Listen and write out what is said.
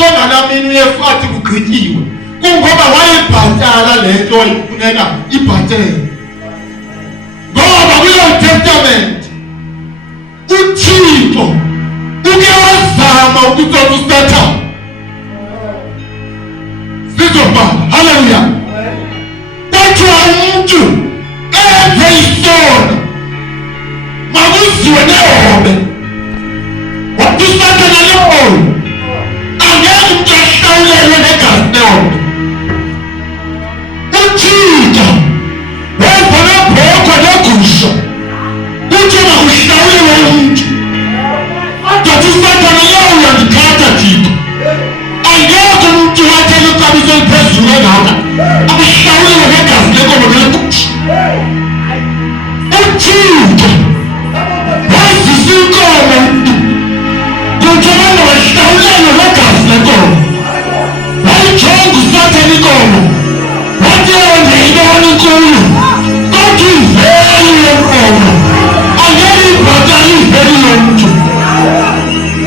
sonala mina uyefathi kugqityiwe kungoba wayibhatala lento oyifuneka ibhatele. Ngoba kule testament uThixo uke wazama ukuthola uSathane